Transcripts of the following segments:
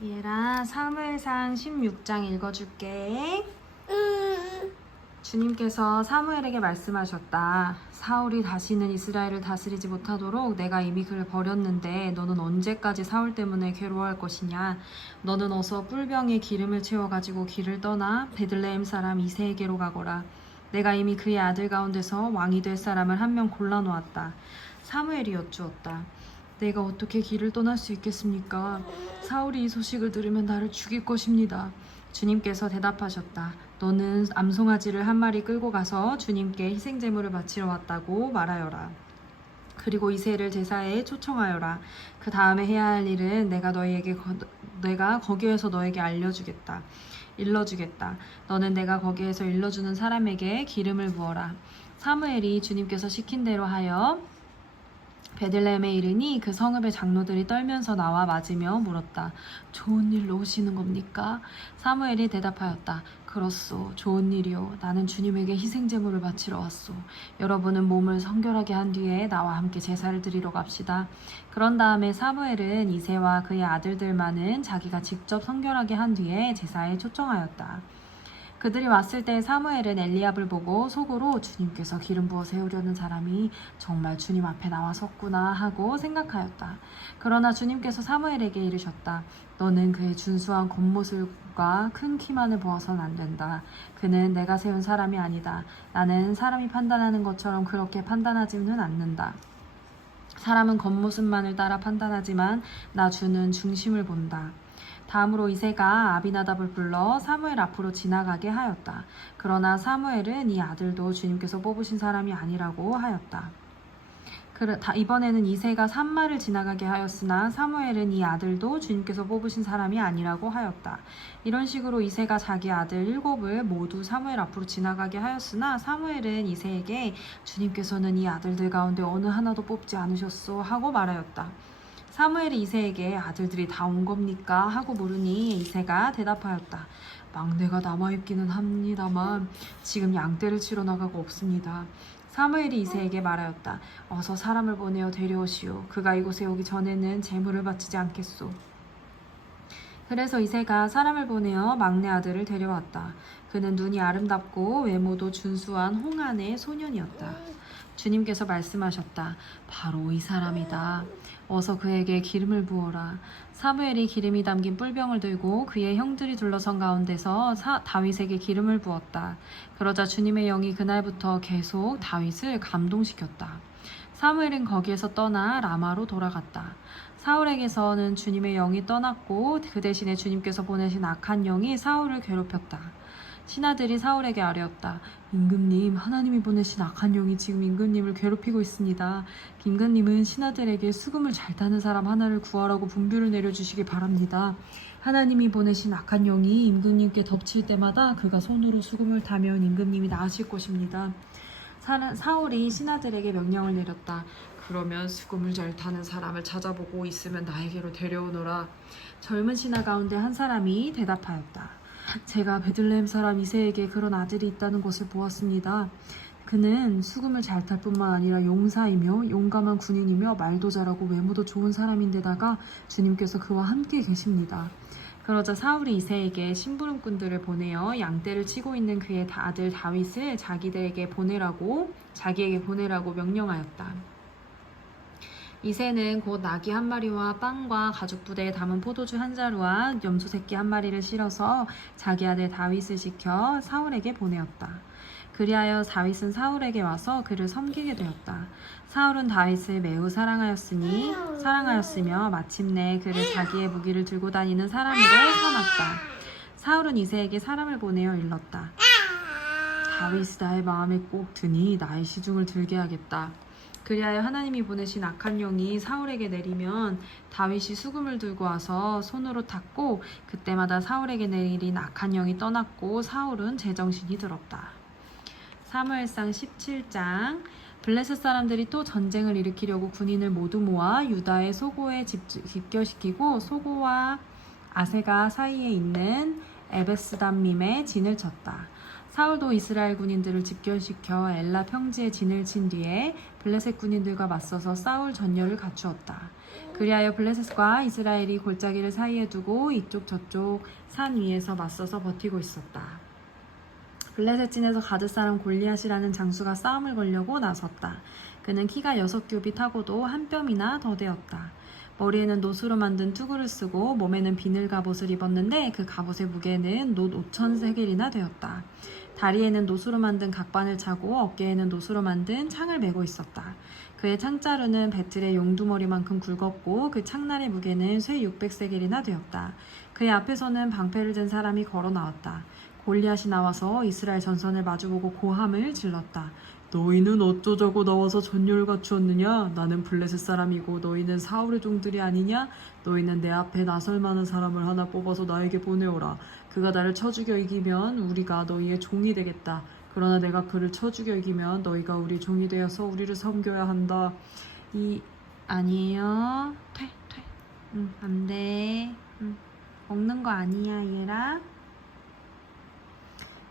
얘랑 사무엘상 16장 읽어줄게. 주님께서 사무엘에게 말씀하셨다. 사울이 다시는 이스라엘을 다스리지 못하도록 내가 이미 그를 버렸는데 너는 언제까지 사울 때문에 괴로워할 것이냐. 너는 어서 뿔병에 기름을 채워가지고 길을 떠나 베들레헴 사람 이새에게로 가거라. 내가 이미 그의 아들 가운데서 왕이 될 사람을 한 명 골라놓았다. 사무엘이 여쭈었다. 내가 어떻게 길을 떠날 수 있겠습니까? 사울이 이 소식을 들으면 나를 죽일 것입니다. 주님께서 대답하셨다. 너는 암송아지를 한 마리 끌고 가서 주님께 희생제물을 바치러 왔다고 말하여라. 그리고 이새를 제사에 초청하여라. 그 다음에 해야 할 일은 내가 거기에서 너에게 일러주겠다. 너는 내가 거기에서 일러주는 사람에게 기름을 부어라. 사무엘이 주님께서 시킨 대로 하여 베들레헴에 이르니 그 성읍의 장로들이 떨면서 나와 맞으며 물었다. 좋은 일로 오시는 겁니까? 사무엘이 대답하였다. 그렇소. 좋은 일이요. 나는 주님에게 희생제물을 바치러 왔소. 여러분은 몸을 성결하게 한 뒤에 나와 함께 제사를 드리러 갑시다. 그런 다음에 사무엘은 이새와 그의 아들들만은 자기가 직접 성결하게 한 뒤에 제사에 초청하였다. 그들이 왔을 때 사무엘은 엘리압을 보고 속으로 주님께서 기름 부어 세우려는 사람이 정말 주님 앞에 나와 섰구나 하고 생각하였다. 그러나 주님께서 사무엘에게 이르셨다. 너는 그의 준수한 겉모습과 큰 키만을 보아서는 안 된다. 그는 내가 세운 사람이 아니다. 나는 사람이 판단하는 것처럼 그렇게 판단하지는 않는다. 사람은 겉모습만을 따라 판단하지만 나 주는 중심을 본다. 다음으로 이새가 아비나답을 불러 사무엘 앞으로 지나가게 하였다. 그러나 사무엘은 이 아들도 주님께서 뽑으신 사람이 아니라고 하였다. 이번에는 이새가 산마를 지나가게 하였으나 사무엘은 이 아들도 주님께서 뽑으신 사람이 아니라고 하였다. 이런 식으로 이새가 자기 아들 7을 모두 사무엘 앞으로 지나가게 하였으나 사무엘은 이새에게 주님께서는 이 아들들 가운데 어느 하나도 뽑지 않으셨소 하고 말하였다. 사무엘이 이새에게 아들들이 다 온 겁니까? 하고 물으니 이새가 대답하였다. 막내가 남아있기는 합니다만 지금 양떼를 치러 나가고 없습니다. 사무엘이 이새에게 말하였다. 어서 사람을 보내어 데려오시오. 그가 이곳에 오기 전에는 제물을 바치지 않겠소. 그래서 이새가 사람을 보내어 막내 아들을 데려왔다. 그는 눈이 아름답고 외모도 준수한 홍안의 소년이었다. 주님께서 말씀하셨다. 바로 이 사람이다. 어서 그에게 기름을 부어라. 사무엘이 기름이 담긴 뿔병을 들고 그의 형들이 둘러선 가운데서 다윗에게 기름을 부었다. 그러자 주님의 영이 그날부터 계속 다윗을 감동시켰다. 사무엘은 거기에서 떠나 라마로 돌아갔다. 사울에게서는 주님의 영이 떠났고 그 대신에 주님께서 보내신 악한 영이 사울을 괴롭혔다. 신하들이 사울에게 아뢰었다. 임금님, 하나님이 보내신 악한 영이 지금 임금님을 괴롭히고 있습니다. 임금님은 신하들에게 수금을 잘 타는 사람 하나를 구하라고 분부를 내려주시기 바랍니다. 하나님이 보내신 악한 영이 임금님께 덮칠 때마다 그가 손으로 수금을 타면 임금님이 나으실 것입니다. 사울이 신하들에게 명령을 내렸다. 그러면 수금을 잘 타는 사람을 찾아보고 있으면 나에게로 데려오너라. 젊은 신하 가운데 한 사람이 대답하였다. 제가 베들레헴 사람 이새에게 그런 아들이 있다는 것을 보았습니다. 그는 수금을 잘 탈 뿐만 아니라 용사이며 용감한 군인이며 말도 잘하고 외모도 좋은 사람인데다가 주님께서 그와 함께 계십니다. 그러자 사울이 이새에게 심부름꾼들을 보내어 양떼를 치고 있는 그의 아들 다윗을 자기에게 보내라고 명령하였다. 이새는 곧 나귀 한 마리와 빵과 가죽 부대에 담은 포도주 한 자루와 염소 새끼 한 마리를 실어서 자기 아들 다윗을 시켜 사울에게 보내었다. 그리하여 다윗은 사울에게 와서 그를 섬기게 되었다. 사울은 다윗을 매우 사랑하였으며 마침내 그를 자기의 무기를 들고 다니는 사람으로 삼았다. 사울은 이새에게 사람을 보내어 일렀다. 다윗이 나의 마음에 꼭 드니 나의 시중을 들게 하겠다. 그리하여 하나님이 보내신 악한 영이 사울에게 내리면 다윗이 수금을 들고 와서 손으로 탔고 그때마다 사울에게 내린 악한 영이 떠났고 사울은 제정신이 들었다. 사무엘상 17장. 블레셋 사람들이 또 전쟁을 일으키려고 군인을 모두 모아 유다의 소고에 집결시키고 소고와 아세가 사이에 있는 에베스담밈에 진을 쳤다. 사울도 이스라엘 군인들을 집결시켜 엘라 평지에 진을 친 뒤에 블레셋 군인들과 맞서서 싸울 전열을 갖추었다. 그리하여 블레셋과 이스라엘이 골짜기를 사이에 두고 이쪽 저쪽 산 위에서 맞서서 버티고 있었다. 블레셋 진에서 가드 사람 골리앗이라는 장수가 싸움을 걸려고 나섰다. 그는 키가 6뼘이 타고도 한 뼘이나 더 되었다. 머리에는 놋으로 만든 투구를 쓰고 몸에는 비늘 갑옷을 입었는데 그 갑옷의 무게는 놋 5,000세겔이나 되었다. 다리에는 놋으로 만든 각반을 차고 어깨에는 놋으로 만든 창을 메고 있었다. 그의 창자루는 배틀의 용두머리만큼 굵었고 그 창날의 무게는 쇠 600세겔이나 되었다. 그의 앞에서는 방패를 든 사람이 걸어 나왔다. 골리앗이 나와서 이스라엘 전선을 마주보고 고함을 질렀다. 너희는 어쩌자고 나와서 전열을 갖추었느냐? 나는 블레셋 사람이고 너희는 사울의 종들이 아니냐? 너희는 내 앞에 나설 만한 사람을 하나 뽑아서 나에게 보내오라. 그가 나를 쳐 죽여 이기면 우리가 너희의 종이 되겠다. 그러나 내가 그를 쳐 죽여 이기면 너희가 우리 종이 되어서 우리를 섬겨야 한다. 아니에요. 퇴. 안 돼. 먹는 거 아니야, 얘라.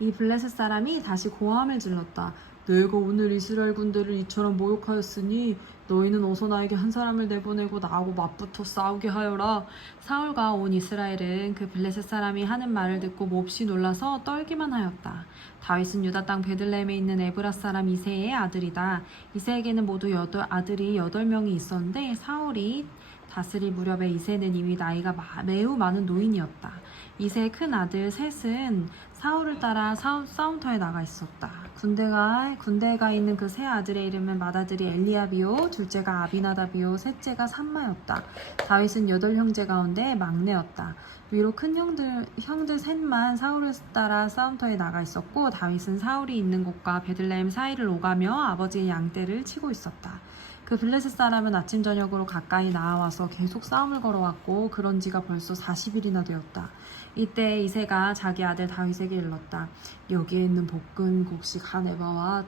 이 블레셋 사람이 다시 고함을 질렀다. 내가 오늘 이스라엘 군대를 이처럼 모욕하였으니 너희는 어서 나에게 한 사람을 내보내고 나하고 맞붙어 싸우게 하여라. 사울과 온 이스라엘은 그 블레셋 사람이 하는 말을 듣고 몹시 놀라서 떨기만 하였다. 다윗은 유다 땅 베들레헴에 있는 에브라 사람 이새의 아들이다. 이새에게는 모두 아들이 8명이 있었는데 사울이 다스릴 무렵에 이새는 이미 나이가 매우 많은 노인이었다. 이새의 큰 아들 셋은 사울을 따라 싸움터에 나가 있었다. 군대에 가 있는 그 세 아들의 이름은 맏아들이 엘리압이요, 둘째가 아비나답이요, 셋째가 삼마였다. 다윗은 8형제 가운데 막내였다. 위로 큰 형들 셋만 사울을 따라 싸움터에 나가 있었고 다윗은 사울이 있는 곳과 베들레헴 사이를 오가며 아버지의 양떼를 치고 있었다. 그 블레셋 사람은 아침 저녁으로 가까이 나와서 계속 싸움을 걸어왔고 그런 지가 벌써 40일이나 되었다. 이때 이새가 자기 아들 다윗에게 일렀다. 여기에 있는 볶은 곡식 한 에바와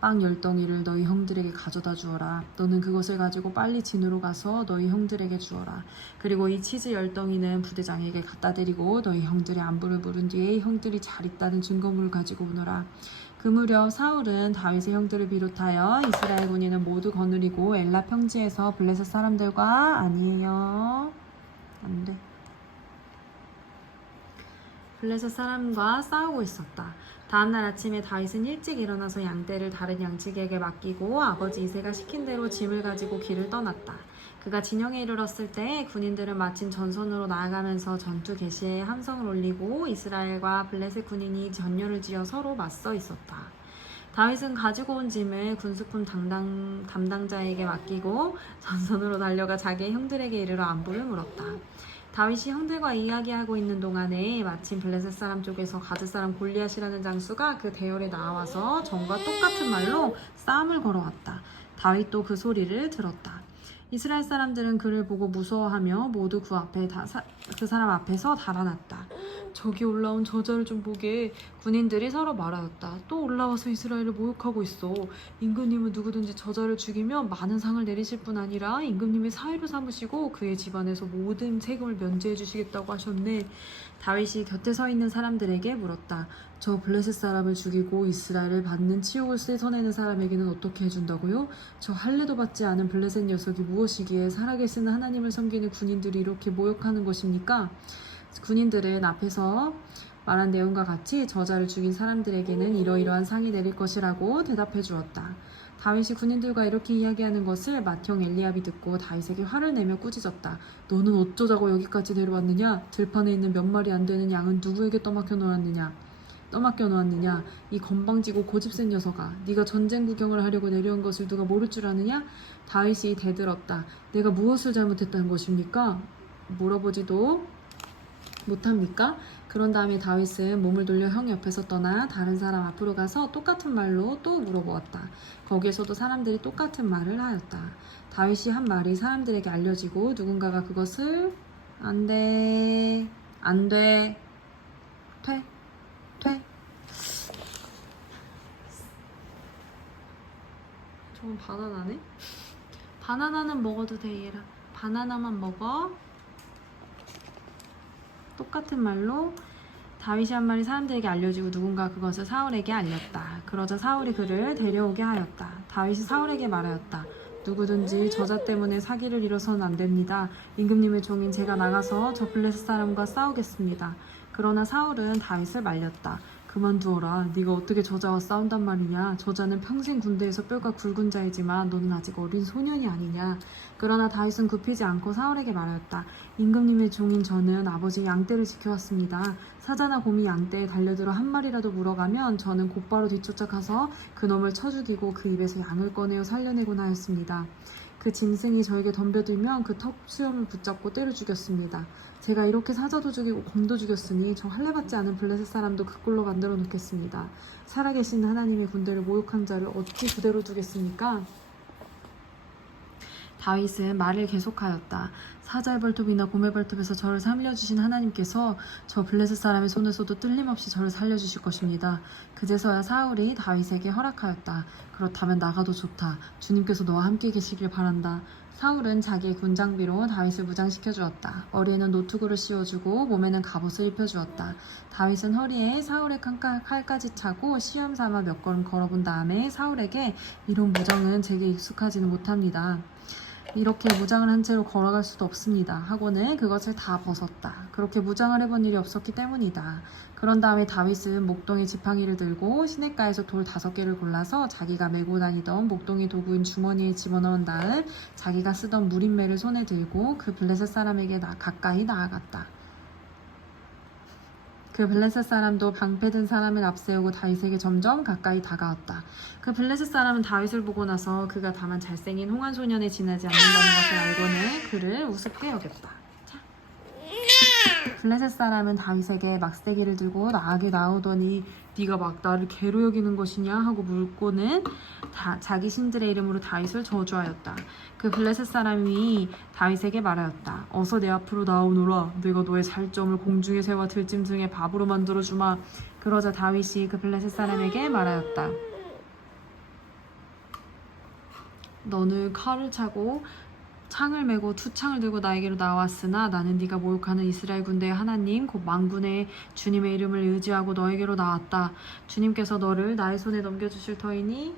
빵 10덩이를 너희 형들에게 가져다 주어라. 너는 그것을 가지고 빨리 진으로 가서 너희 형들에게 주어라. 그리고 이 치즈 10덩이는 부대장에게 갖다 드리고 너희 형들의 안부를 물은 뒤에 형들이 잘 있다는 증거물을 가지고 오너라. 그 무렵 사울은 다윗의 형들을 비롯하여 이스라엘 군인을 모두 거느리고 엘라 평지에서 블레셋 사람들과 아니에요. 안 돼. 블레셋 사람과 싸우고 있었다. 다음날 아침에 다윗은 일찍 일어나서 양떼를 다른 양치기에게 맡기고 아버지 이새가 시킨 대로 짐을 가지고 길을 떠났다. 그가 진영에 이르렀을 때 군인들은 마침 전선으로 나아가면서 전투 개시에 함성을 올리고 이스라엘과 블레셋 군인이 전열을 지어 서로 맞서 있었다. 다윗은 가지고 온 짐을 군수품 담당자에게 맡기고 전선으로 달려가 자기의 형들에게 이르러 안부를 물었다. 다윗이 형들과 이야기하고 있는 동안에 마침 블레셋 사람 쪽에서 가드 사람 골리앗이라는 장수가 그 대열에 나와서 전과 똑같은 말로 싸움을 걸어왔다. 다윗도 그 소리를 들었다. 이스라엘 사람들은 그를 보고 무서워하며 모두 그 사람 앞에서 달아났다. 저기 올라온 저자를 좀 보게. 군인들이 서로 말하였다. 또 올라와서 이스라엘을 모욕하고 있어. 임금님은 누구든지 저자를 죽이면 많은 상을 내리실 뿐 아니라 임금님의 사위로 삼으시고 그의 집안에서 모든 세금을 면제해 주시겠다고 하셨네. 다윗이 곁에 서 있는 사람들에게 물었다. 저 블레셋 사람을 죽이고 이스라엘을 받는 치욕을 씻어내는 사람에게는 어떻게 해준다고요? 저 할례도 받지 않은 블레셋 녀석이 무엇이기에 살아계신 하나님을 섬기는 군인들이 이렇게 모욕하는 것입니까? 군인들은 앞에서 말한 내용과 같이 저자를 죽인 사람들에게는 이러이러한 상이 내릴 것이라고 대답해 주었다. 다윗이 군인들과 이렇게 이야기하는 것을 맏형 엘리압이 듣고 다윗에게 화를 내며 꾸짖었다. 너는 어쩌자고 여기까지 내려왔느냐? 들판에 있는 몇 마리 안 되는 양은 누구에게 떠맡겨 놓았느냐? 이 건방지고 고집센 녀석아, 네가 전쟁 구경을 하려고 내려온 것을 누가 모를 줄 아느냐? 다윗이 대들었다. 내가 무엇을 잘못했다는 것입니까? 물어보지도 못합니까? 그런 다음에 다윗은 몸을 돌려 형 옆에서 떠나 다른 사람 앞으로 가서 똑같은 말로 또 물어보았다. 거기에서도 사람들이 똑같은 말을 하였다. 다윗이 한 말이 사람들에게 알려지고 누군가가 그것을 안 돼, 퇴. 저건 바나나네? 바나나는 먹어도 돼, 얘라. 바나나만 먹어. 똑같은 말로 다윗이 한 말이 사람들에게 알려지고 누군가 그것을 사울에게 알렸다. 그러자 사울이 그를 데려오게 하였다. 다윗이 사울에게 말하였다. 누구든지 저자 때문에 사기를 이뤄서는 안 됩니다. 임금님의 종인 제가 나가서 저 블레셋 사람과 싸우겠습니다. 그러나 사울은 다윗을 말렸다. 그만두어라. 네가 어떻게 저자와 싸운단 말이냐. 저자는 평생 군대에서 뼈가 굵은 자이지만 너는 아직 어린 소년이 아니냐. 그러나 다윗은 굽히지 않고 사울에게 말하였다. 임금님의 종인 저는 아버지의 양떼를 지켜왔습니다. 사자나 곰이 양떼에 달려들어 한 마리라도 물어가면 저는 곧바로 뒤쫓아가서 그놈을 쳐 죽이고 그 입에서 양을 꺼내어 살려내곤 하였습니다. 그 짐승이 저에게 덤벼들면 그 턱 수염을 붙잡고 때려 죽였습니다. 제가 이렇게 사자도 죽이고 곰도 죽였으니 저 할례받지 않은 블레셋 사람도 그 꼴로 만들어 놓겠습니다. 살아계신 하나님의 군대를 모욕한 자를 어찌 그대로 두겠습니까? 다윗은 말을 계속하였다. 사자의 발톱이나 곰의 발톱에서 저를 살려주신 하나님께서 저 블레셋 사람의 손에서도 뜰림없이 저를 살려주실 것입니다. 그제서야 사울이 다윗에게 허락하였다. 그렇다면 나가도 좋다. 주님께서 너와 함께 계시길 바란다. 사울은 자기의 군장비로 다윗을 무장시켜 주었다. 머리에는 노투구를 씌워주고 몸에는 갑옷을 입혀주었다. 다윗은 허리에 사울의 칼까지 차고 시험 삼아 몇 걸음 걸어본 다음에 사울에게 이런 무장은 제게 익숙하지는 못합니다. 이렇게 무장을 한 채로 걸어갈 수도 없습니다. 하고는 그것을 다 벗었다. 그렇게 무장을 해본 일이 없었기 때문이다. 그런 다음에 다윗은 목동의 지팡이를 들고 시냇가에서 돌 5개를 골라서 자기가 메고 다니던 목동이 도구인 주머니에 집어넣은 다음 자기가 쓰던 무림매를 손에 들고 그 블레셋 사람에게 가까이 나아갔다. 그 블레셋 사람도 방패든 사람을 앞세우고 다윗에게 점점 가까이 다가왔다. 그 블레셋 사람은 다윗을 보고 나서 그가 다만 잘생긴 홍한 소년에 지나지 않는다는 것을 알고는 그를 우습게 여겼다. 자. 블레셋 사람은 다윗에게 막대기를 들고 나에게 나오더니 네가 막 나를 개로 여기는 것이냐 하고 물고는 자기 신들의 이름으로 다윗을 저주하였다. 그 블레셋 사람이 다윗에게 말하였다. 어서 내 앞으로 나오너라. 내가 너의 살점을 공중에 새와 들짐승의 밥으로 만들어주마. 그러자 다윗이 그 블레셋 사람에게 말하였다. 너는 칼을 차고 창을 메고 투창을 들고 나에게로 나왔으나 나는 네가 모욕하는 이스라엘 군대의 하나님 곧 만군의 주님의 이름을 의지하고 너에게로 나왔다. 주님께서 너를 나의 손에 넘겨주실 터이니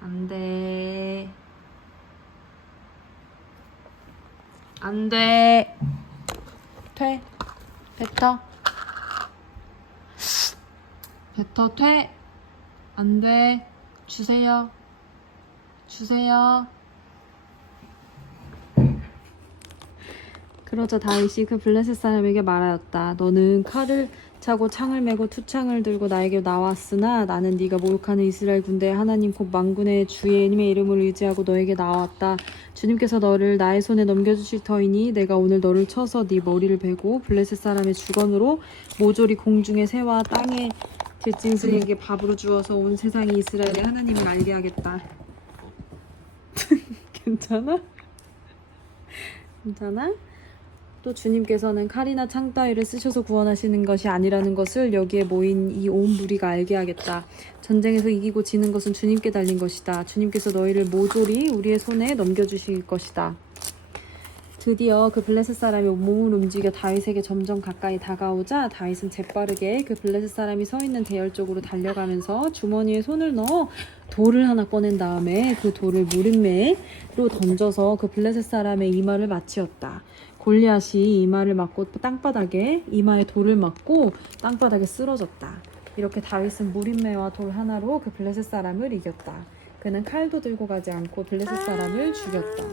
안돼 안돼 퇴 뱉어 뱉어 퇴 안돼 주세요 그러자 다윗이 그 블레셋 사람에게 말하였다. 너는 칼을 차고 창을 메고 투창을 들고 나에게 나왔으나 나는 네가 모욕하는 이스라엘 군대의 하나님 곧 만군의 주님의 이름을 의지하고 너에게 나왔다. 주님께서 너를 나의 손에 넘겨주실 터이니 내가 오늘 너를 쳐서 네 머리를 베고 블레셋 사람의 주건으로 모조리 공중의 새와 땅의 들짐승에게 밥으로 주어서 온 세상이 이스라엘의 하나님을 알게 하겠다. 괜찮아? 또 주님께서는 칼이나 창 따위를 쓰셔서 구원하시는 것이 아니라는 것을 여기에 모인 이 온 무리가 알게 하겠다. 전쟁에서 이기고 지는 것은 주님께 달린 것이다. 주님께서 너희를 모조리 우리의 손에 넘겨주실 것이다. 드디어 그 블레셋 사람이 몸을 움직여 다윗에게 점점 가까이 다가오자 다윗은 재빠르게 그 블레셋 사람이 서 있는 대열 쪽으로 달려가면서 주머니에 손을 넣어 돌을 하나 꺼낸 다음에 그 돌을 무림매로 던져서 그 블레셋 사람의 이마를 맞추었다. 골리앗이 이마에 돌을 맞고 땅바닥에 쓰러졌다. 이렇게 다윗은 무림매와 돌 하나로 그 블레셋 사람을 이겼다. 그는 칼도 들고 가지 않고 블레셋 사람을 죽였다.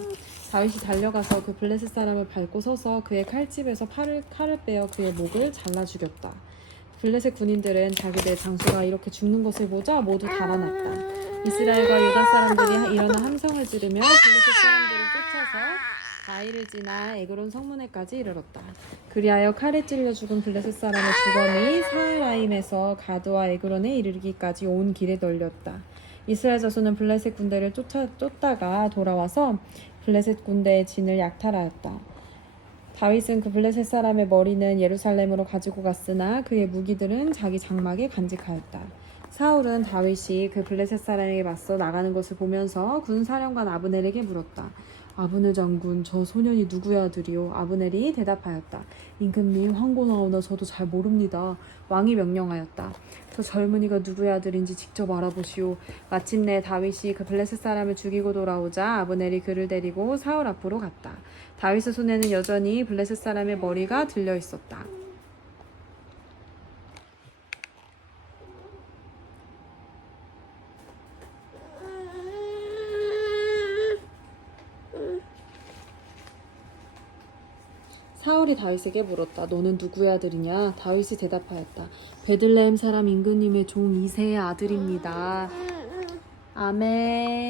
다윗이 달려가서 그 블레셋 사람을 밟고 서서 그의 칼집에서 칼을 빼어 그의 목을 잘라 죽였다. 블레셋 군인들은 자기들의 장수가 이렇게 죽는 것을 보자 모두 달아났다. 이스라엘과 유다 사람들이 일어나 함성을 지르며 블레셋 사람들을 쫓아서 바위를 지나 에그론 성문에까지 이르렀다. 그리하여 칼에 찔려 죽은 블레셋 사람의 주검이 사하라임에서 가드와 에그론에 이르기까지 온 길에 널렸다. 이스라엘 자손은 블레셋 군대를 쫓다가 돌아와서 블레셋 군대의 진을 약탈하였다. 다윗은 그 블레셋 사람의 머리는 예루살렘으로 가지고 갔으나 그의 무기들은 자기 장막에 간직하였다. 사울은 다윗이 그 블레셋 사람에게 맞서 나가는 것을 보면서 군사령관 아브넬에게 물었다. 아브넬 장군, 저 소년이 누구의 아들이요? 아브넬이 대답하였다. 임금님, 황고나오나 저도 잘 모릅니다. 왕이 명령하였다. 저 젊은이가 누구의 아들인지 직접 알아보시오. 마침내 다윗이 그 블레셋 사람을 죽이고 돌아오자 아브넬이 그를 데리고 사울 앞으로 갔다. 다윗의 손에는 여전히 블레셋 사람의 머리가 들려 있었다. 사울이 다윗에게 물었다. 너는 누구의 아들이냐? 다윗이 대답하였다. 베들레헴 사람 임금님의 종 이새의 아들입니다. 아멘.